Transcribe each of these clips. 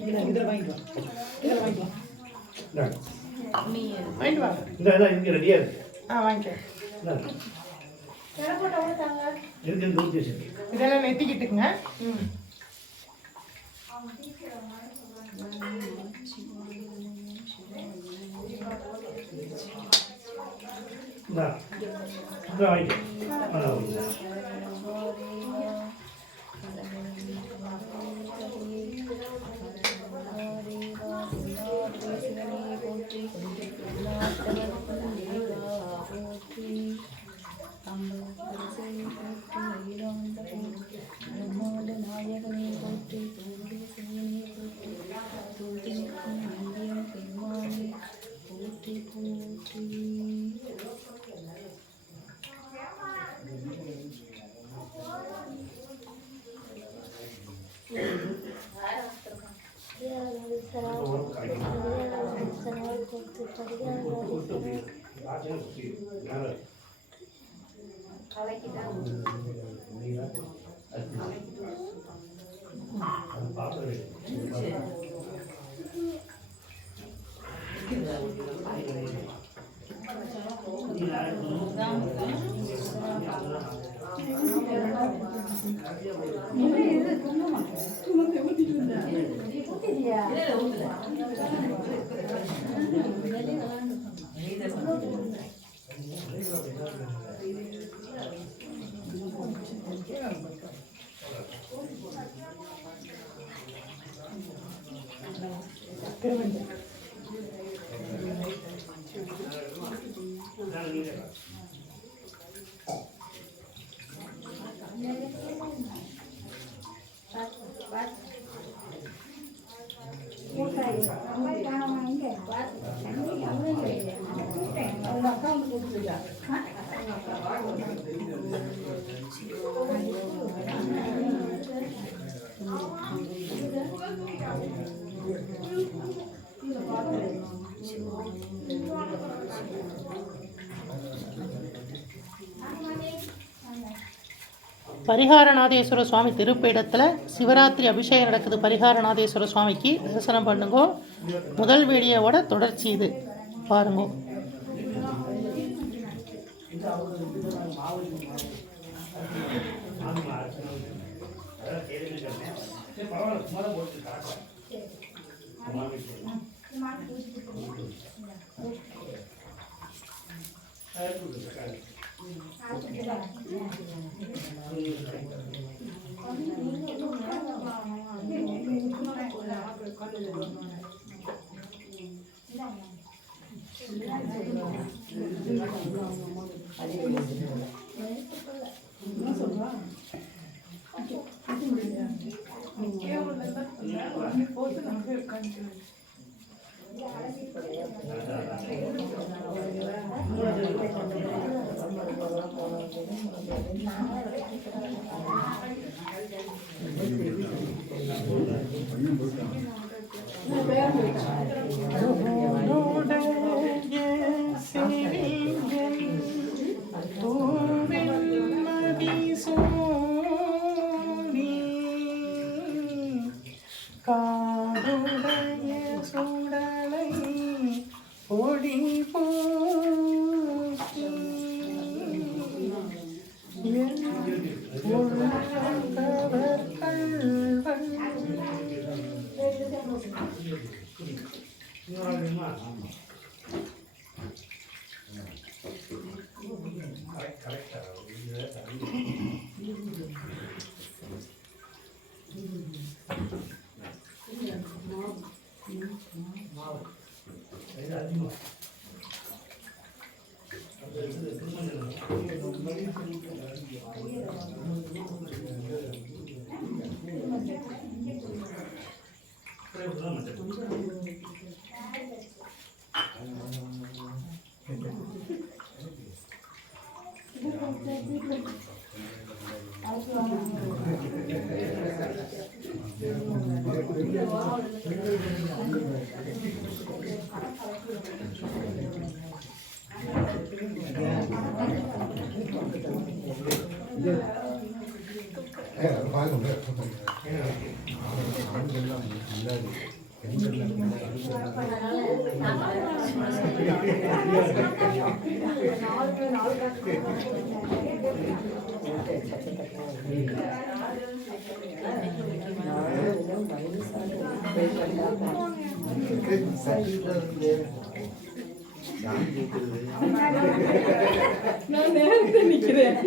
இதில் வாங்கிட்டு வா, இதில் வாங்கிட்டு வா, நீ வாங்கிட்டு வா. இந்த இங்கே ரெடியாக இருக்கு. வாங்கிக்கிறேன். இருக்கு ஊற்றி வச்சிருக்கு. இதெல்லாம் நெத்திக்கிட்டுங்க. வாங்கிட்டு பரிகாரநாதேஸ்வர சுவாமி திருப்பீடத்தில் சிவராத்திரி அபிஷேகம் நடக்குது. பரிகாரநாதேஸ்வர சுவாமிக்கு தரிசனம் பண்ணுங்கோ. முதல் வீடியோவோட தொடர்ச்சி இது பாருங்கோ. நான் நேரத்தை நிக்கிறேன்.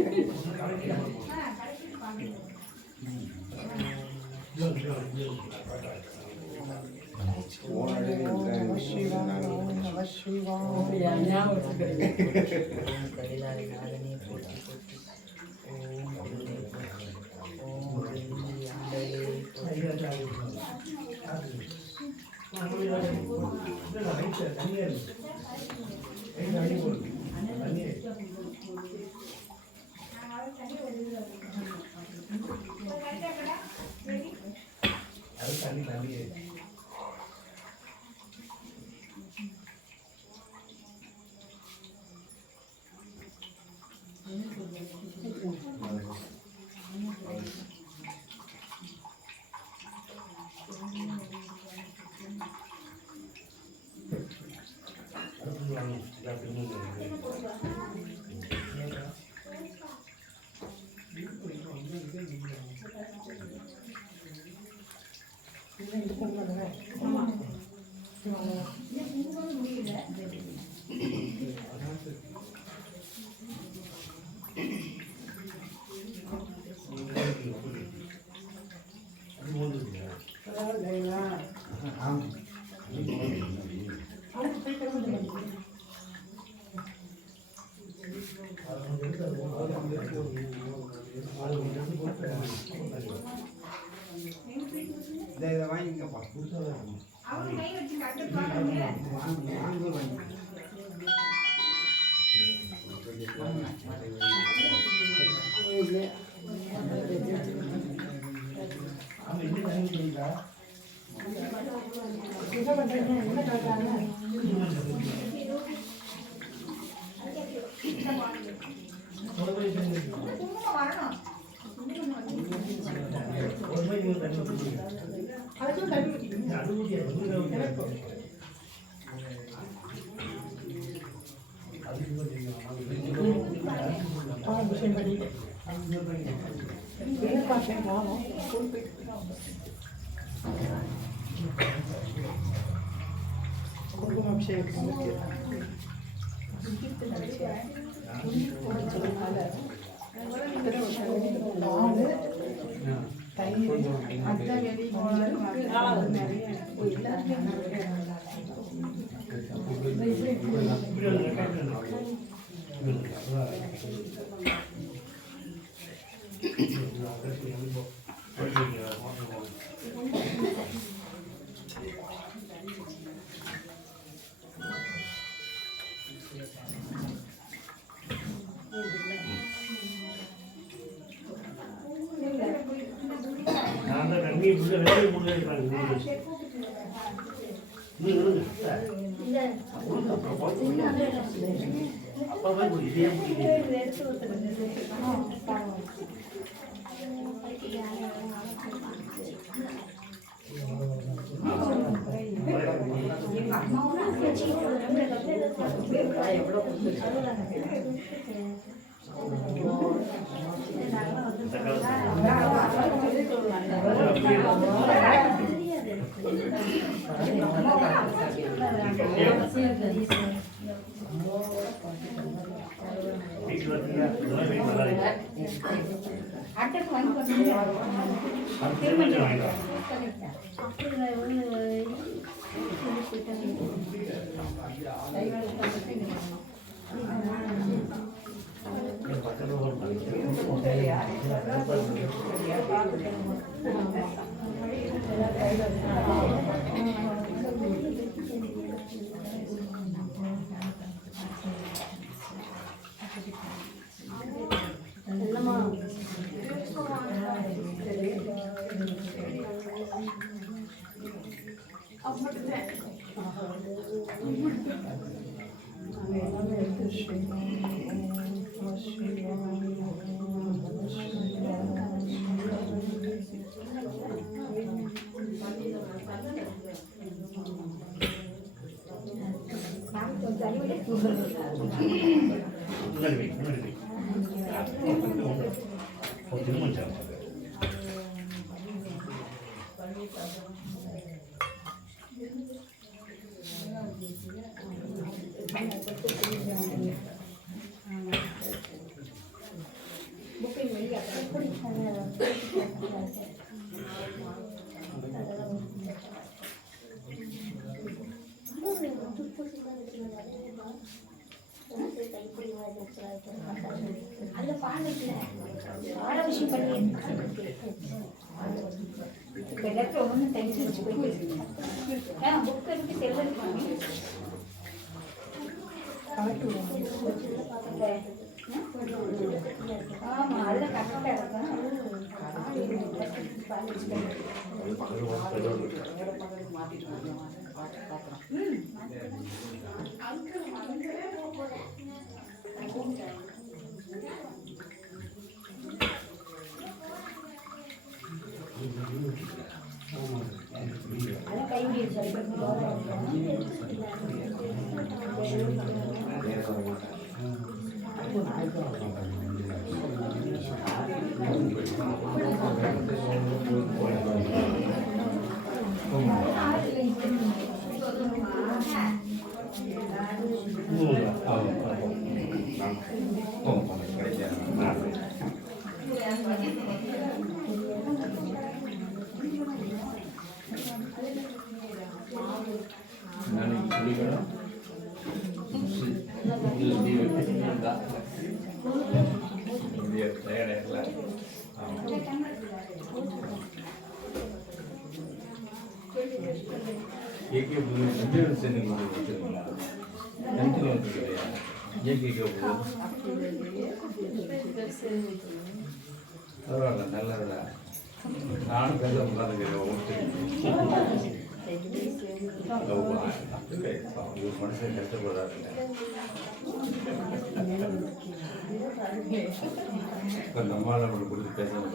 இதை வாங்கிக்கப்பா. முன்னாடி வை முன்னாடி வை ஒரு திருமணம் சார் அந்த பாடத்துல பாட விஷயம் பண்ணி இடத்துல ஒன்று தைச்சு வச்சு போய் புக் எடுத்து செல்வது பண்ணி ஆமாம் அதில் கரெக்டாக பரவாயில்ல நல்லதா நானும் பேச உட்காந்துக்கிறேன் ஒரு மனுஷன் கஷ்டப்படுறாருங்க இப்போ நம்மளால் நம்மளை கொடுத்து பேசணும்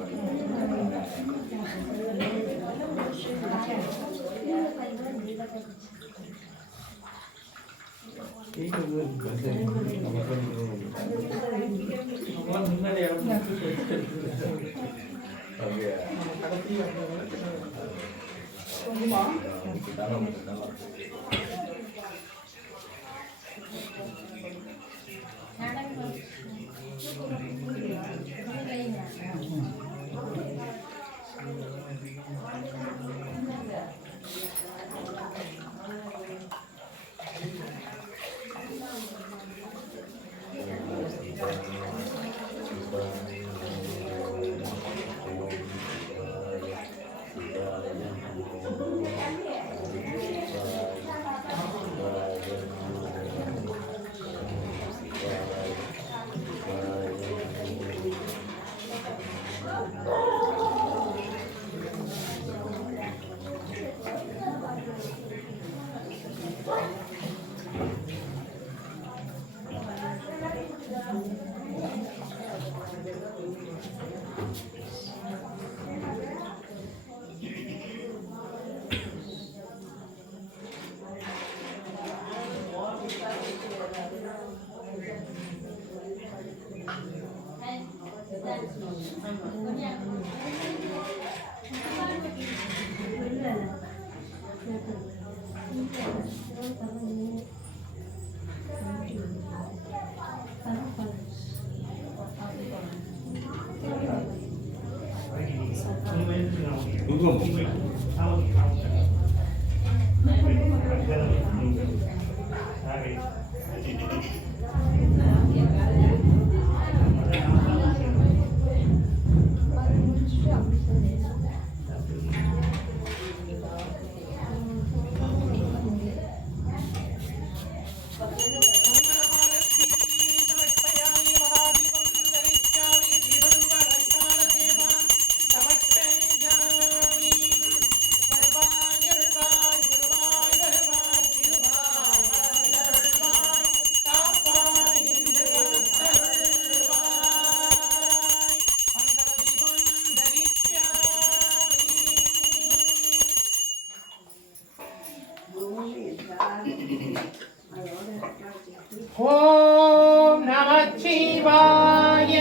ஓம் நமச்சிவாய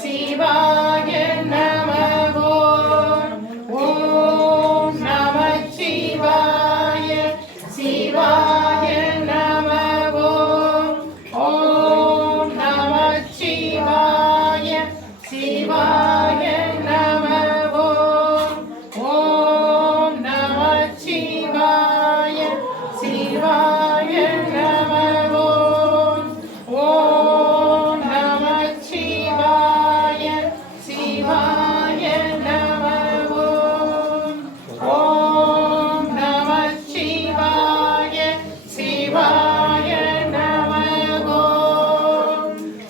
சிவாய நமः. ஓம் நமச்சிவாய சிவாய நமः. ஓம் நமச்சிவாய சிவாய நமः. ஓம் நமச்சிவாய சிவாய நமः. ஓம் நமச்சிவாய சிவாய நமः. ஓம் நமச்சிவாய சிவாய நமः.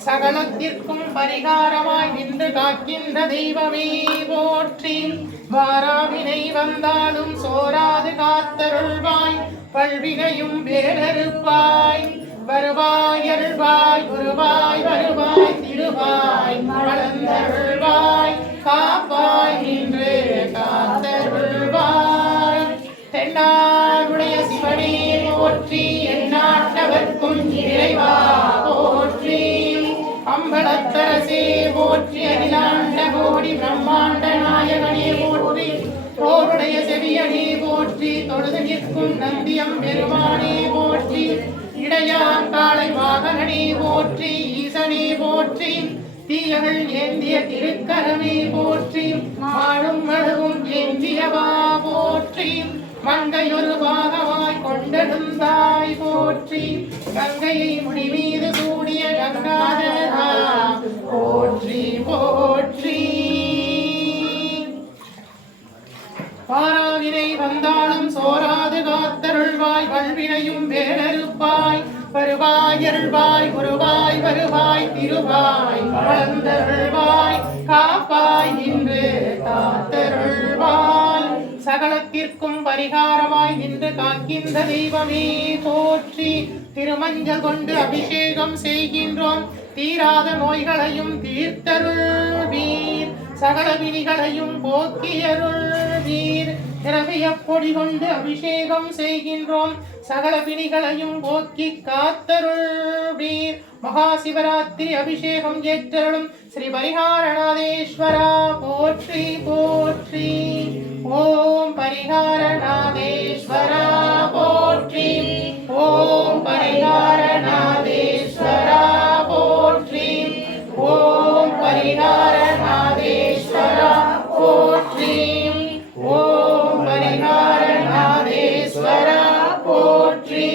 சகலத்திற்கும் பரிகாரமாய் நின்று காக்கின்ற தெய்வமே போற்றி. வாராவினை வந்தாலும் சோராது காத்தருள்வாய், பல்வினையும் வேறறுப்பாய். வருவாய் அருள்வாய் குருவாய் வருவாய் திருவாய் வளர்ந்தருள்வாய், காப்பாய் நின்று காத்தருள்வாய். தென்னாடுடைய சிவனே போற்றி, எந்நாட்டவர்க்கும் இறைவா போற்றி. அம்பலத்தரசே போற்றி, அகிலாண்ட கோடி பிரம்மாண்ட நாயகனே போற்றி. தோருடைய செவியனே போற்றி, தொழுது நிற்கும் நந்தியம் பெருமானே போற்றி. இடையான் காளை வாகனனே போற்றி, ஈசனே போற்றி. தீயகள் ஏந்திய திருக்கரமே போற்றி, மாடும் மழுவும் ஏந்தியவா போற்றி. மங்கையொரு பாகமாய் கொண்டெழுந்தாய் போற்றி, கங்கையை முடி மீது சூடிய கங்காதரா போற்றி போற்றி. பாராவினை வந்தாலும் சோராது காத்தருள்வாய், வல்வினையும் வேறறுப்பாய். வருவாய் அருள்வாய் குருவாய் வருவாய் திருவாய் வளர்ந்தருள்வாய், காப்பாய் நின்று காத்தருள்வாய். சகலத்திற்கும் பரிகாரமாய் நின்று காக்கின்ற தெய்வமே போற்றி. திருமஞ்சள் கொண்டு அபிஷேகம் செய்கின்றோம், தீராத நோய்களையும் தீர்த்தருள்வீர். சகல விதிகளையும் போக்கியருள்வீர். திரவிய பொடி கொண்டு அபிஷேகம் செய்கின்றோம், சகல பிணிகளையும் போக்கி காத்தருள்வீர். மகா சிவராத்திரி அபிஷேகம் ஏற்றருளும் ஸ்ரீ பரிகாரநாதேஸ்வரா போற்றி போற்றி. ஓம் பரிகாரநாதேஸ்வரா போற்றி. ஓம் பரிகாரநாதேஸ்வரா போற்றி. ஓம் பரிகாரநாதேஸ்வரா போற்றி. ஓம் பரிகாரநாதேஸ்வரா போற்றி.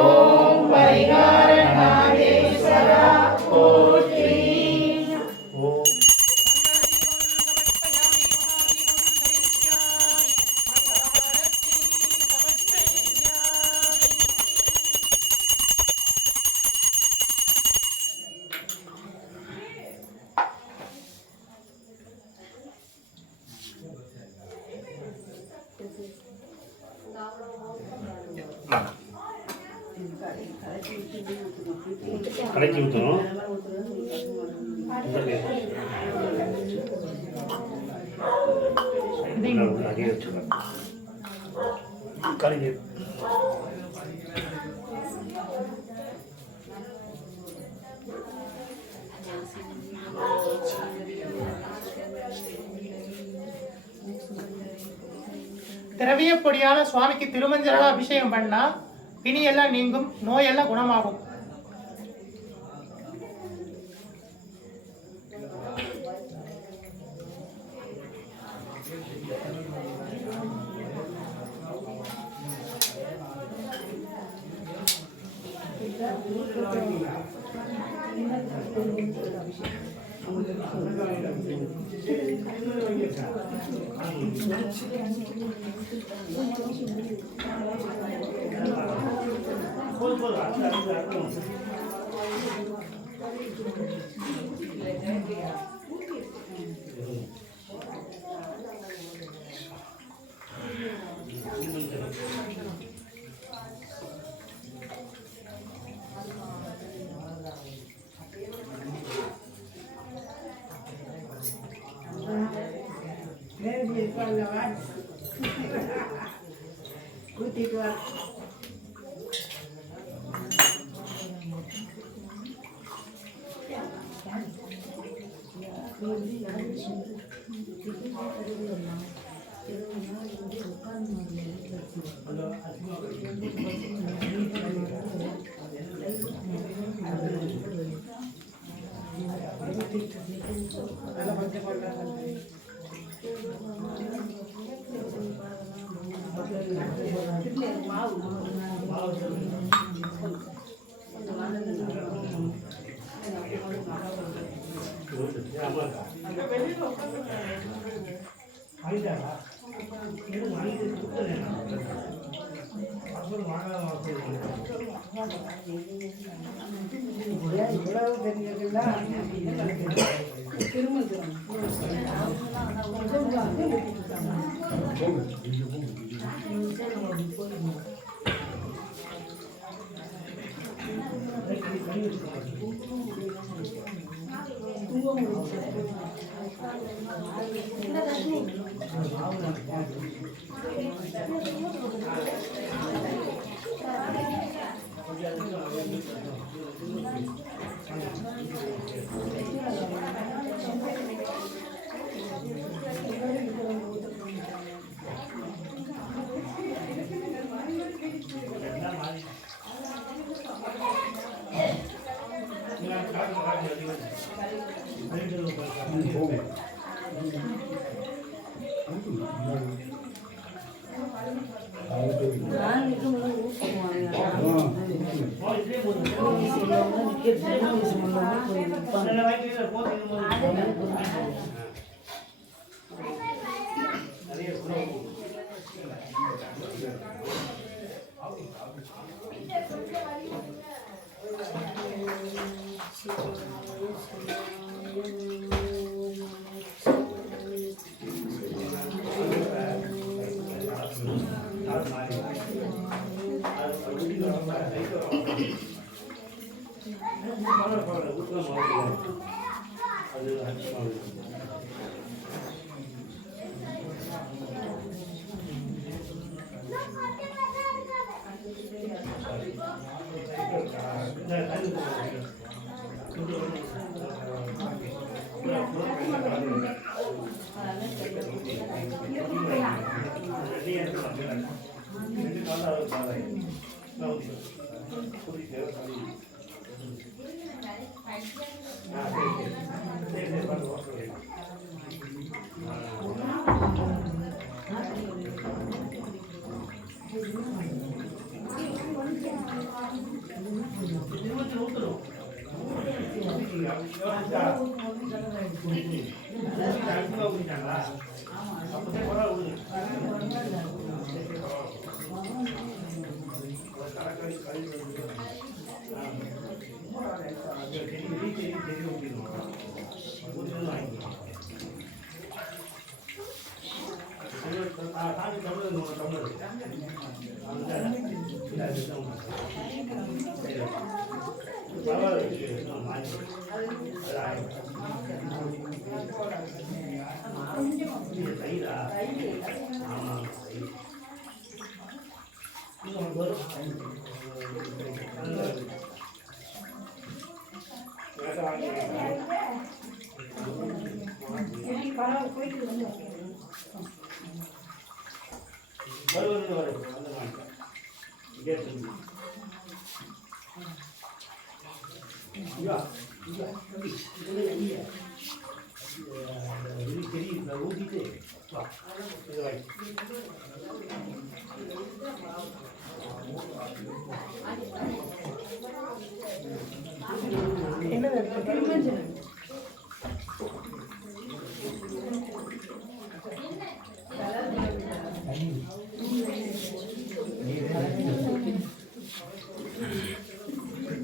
ஓம் பரிகாரநாதேஸ்வரா போற்றி. கடைச்சி ஊற்றணும். அதே வச்சுக்கலாம். கடைச்சி திரவிய பொடியால சுவாமிக்கு திருமஞ்சளால அபிஷேகம் பண்ணா பிணியெல்லாம் நீங்கும், நோயெல்லாம் குணமாகும்.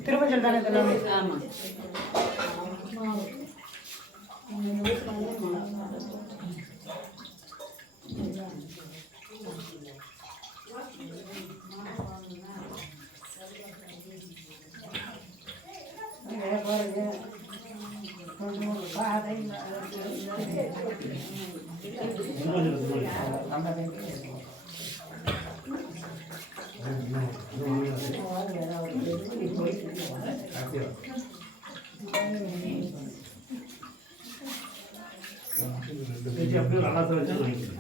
திருமஞ்சள் தானே இதெல்லாம்? ஆமாம். வச்சு வாங்கிக்கிறேன்.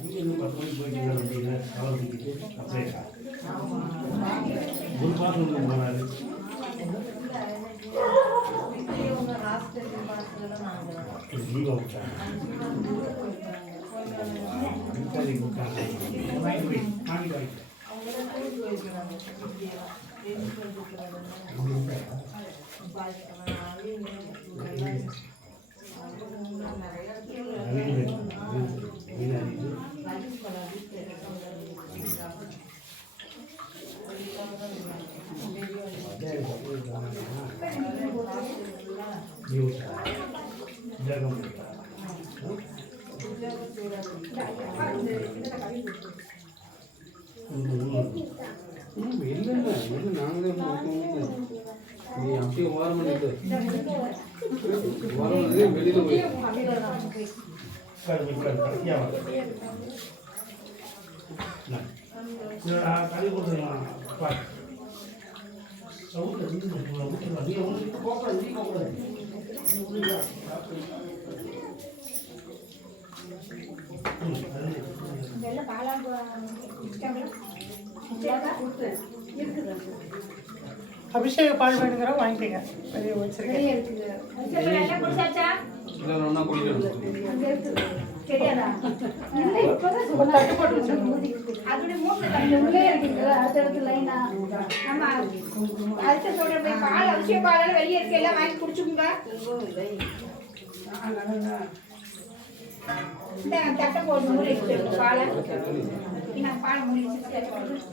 அங்கேருந்து 10 மணிக்கு போயிட்டு வந்தீங்கன்னா கவர் பண்ணிட்டு அப்படியே ஒரு மாதம் போனாரு. தீபா விட்டாங்க நாங்களே நீ அப்படியே ஓரம் பண்ணிட்டு வெளியில போய் கறி கொடுத்துருலாம் வெள்ளை பாலாங்க இருக்குது. அபிஷேக பால் வேணுங்கிற வாங்கிக்கங்க. வெளியே வச்சிருக்கேன். வெளியே இருக்குது. எல்லாம் குடிச்சாச்சா? எல்லாரும் ஒன்றா குடிக்கணும். அங்க இருக்குது. தெரியாதா? இல்லை, இப்பதான் ஒரு தட்டு போட்டு வச்சிருக்கோம். அதோட மூட்டை தண்ணி உள்ளே இருக்குல்ல, அடுத்தடுத்து லைனா. ஆமா, அடுத்த சொல்ற போய் பால் அபிஷேக பால் வெளியே இருக்கு, எல்லாம் வாங்கி குடிச்சுக்குங்க. இந்த தட்டை போட்டு மூடி வச்சுட்டு பாலை நான் பாலை மூடி வச்சுட்டு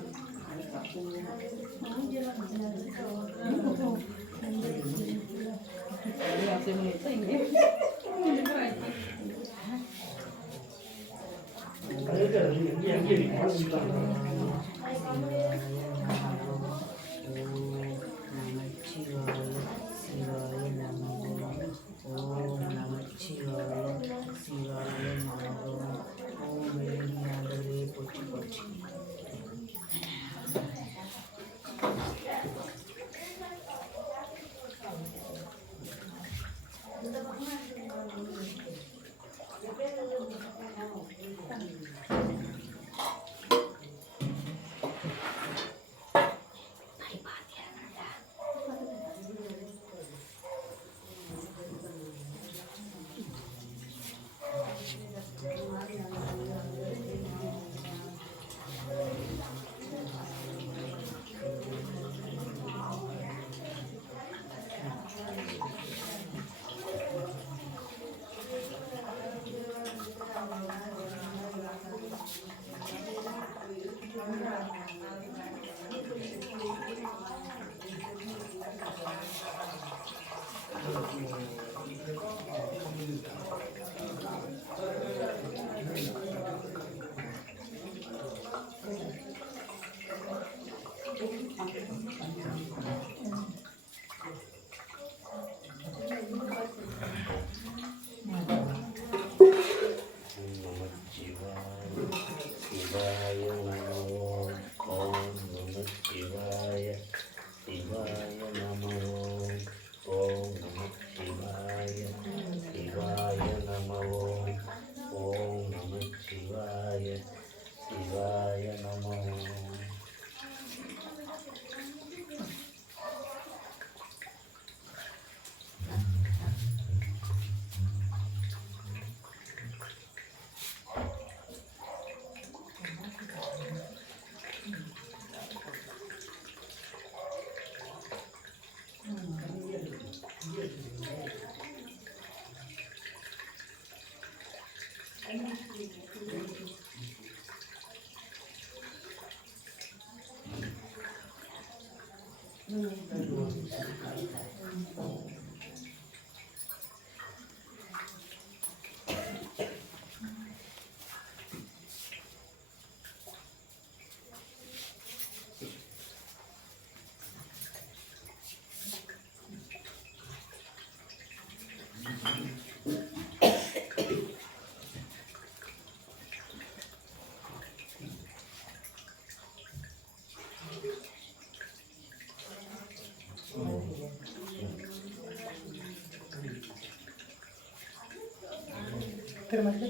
திருமணி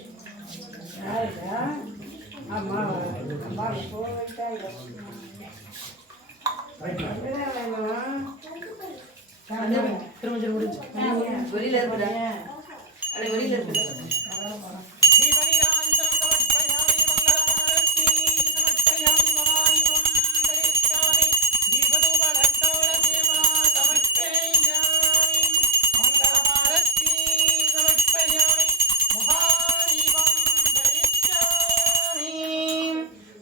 திருமஞ்சல் முடிஞ்சு வெளியில இருக்குடா அட வெளியில இருக்குடா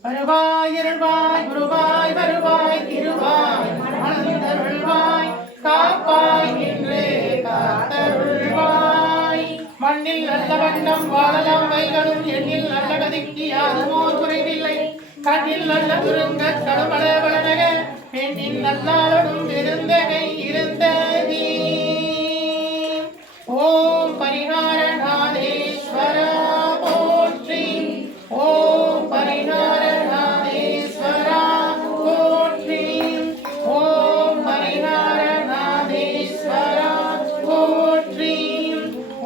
வருவாய் அருள்வாய் குருவாய் வருவாய் திருவாய் மலர்ந்தருள்வாய் காப்பாய் என்று காத்தருள்வாய் மண்ணில் நல்ல வண்ணம் வாழலாம் வைகளும் எண்ணில் நல்ல கதிக்கு யாதுமோ குறைவில்லை கண்ணில் நல்ல குறுங்க கடுமல வளனக பெண்ணின் நல்லாளும் இருந்தகை இருந்ததே ஓம் பரிகாரநாதேஸ்வரா போற்றி ஓம் பரிகாரநாதேஸ்வரா போற்றி ஓம் பரிகாரநாதேஸ்வரா போற்றி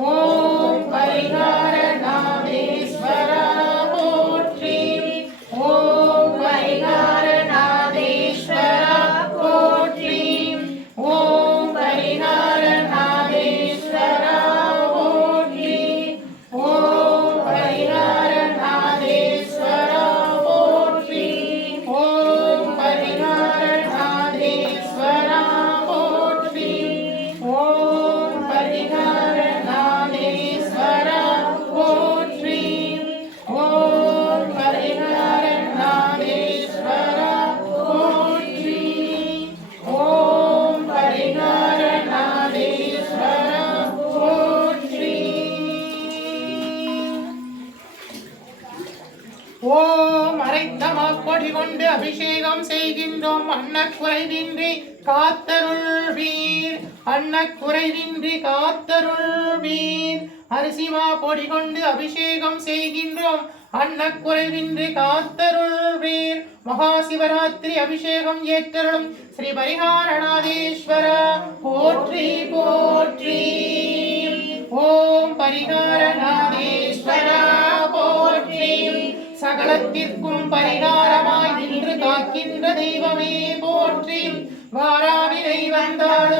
ஓம் பரிகாரநாதேஸ்வரா போற்றி ஓம் பரிகாரநாதேஸ்வரா போற்றி ஓம் பரிகாரநாதேஸ்வரா போற்றி ஓம் பரிகாரநாதேஸ்வரா போற்றி ஓம் பரிகாரநாதேஸ்வரா போற்றி ஓம் பரிகாரநாதேஸ்வரா போற்றி ஓம் பரிகாரநாதேஸ்வரா போற்றி ஓம் பரிகாரநாதேஸ்வரா போற்றி ஓம் அரைத்தமா பொடி கொண்டு அபிஷேகம் செய்கின்றோம் அன்னக்குறைவின்றி காத்தருள்வீர் அன்னக்குறைவின்றி காத்தருள்வீர் அரிசிமா பொடி கொண்டு அபிஷேகம் செய்கின்றோம் அன்னக்குறைவின்றி காத்தருள்வீர் மகா சிவராத்திரி அபிஷேகம் ஏற்றருளும் ஸ்ரீ பரிகாரநாதேஸ்வரா போற்றி போற்றி ஓம் பரிகாரநாதேஸ்வரா போற்றி சகலத்திற்கும் பரிகாரமாய் நின்று காக்கின்ற தெய்வமே போற்றி வாராவினை வந்தாலும்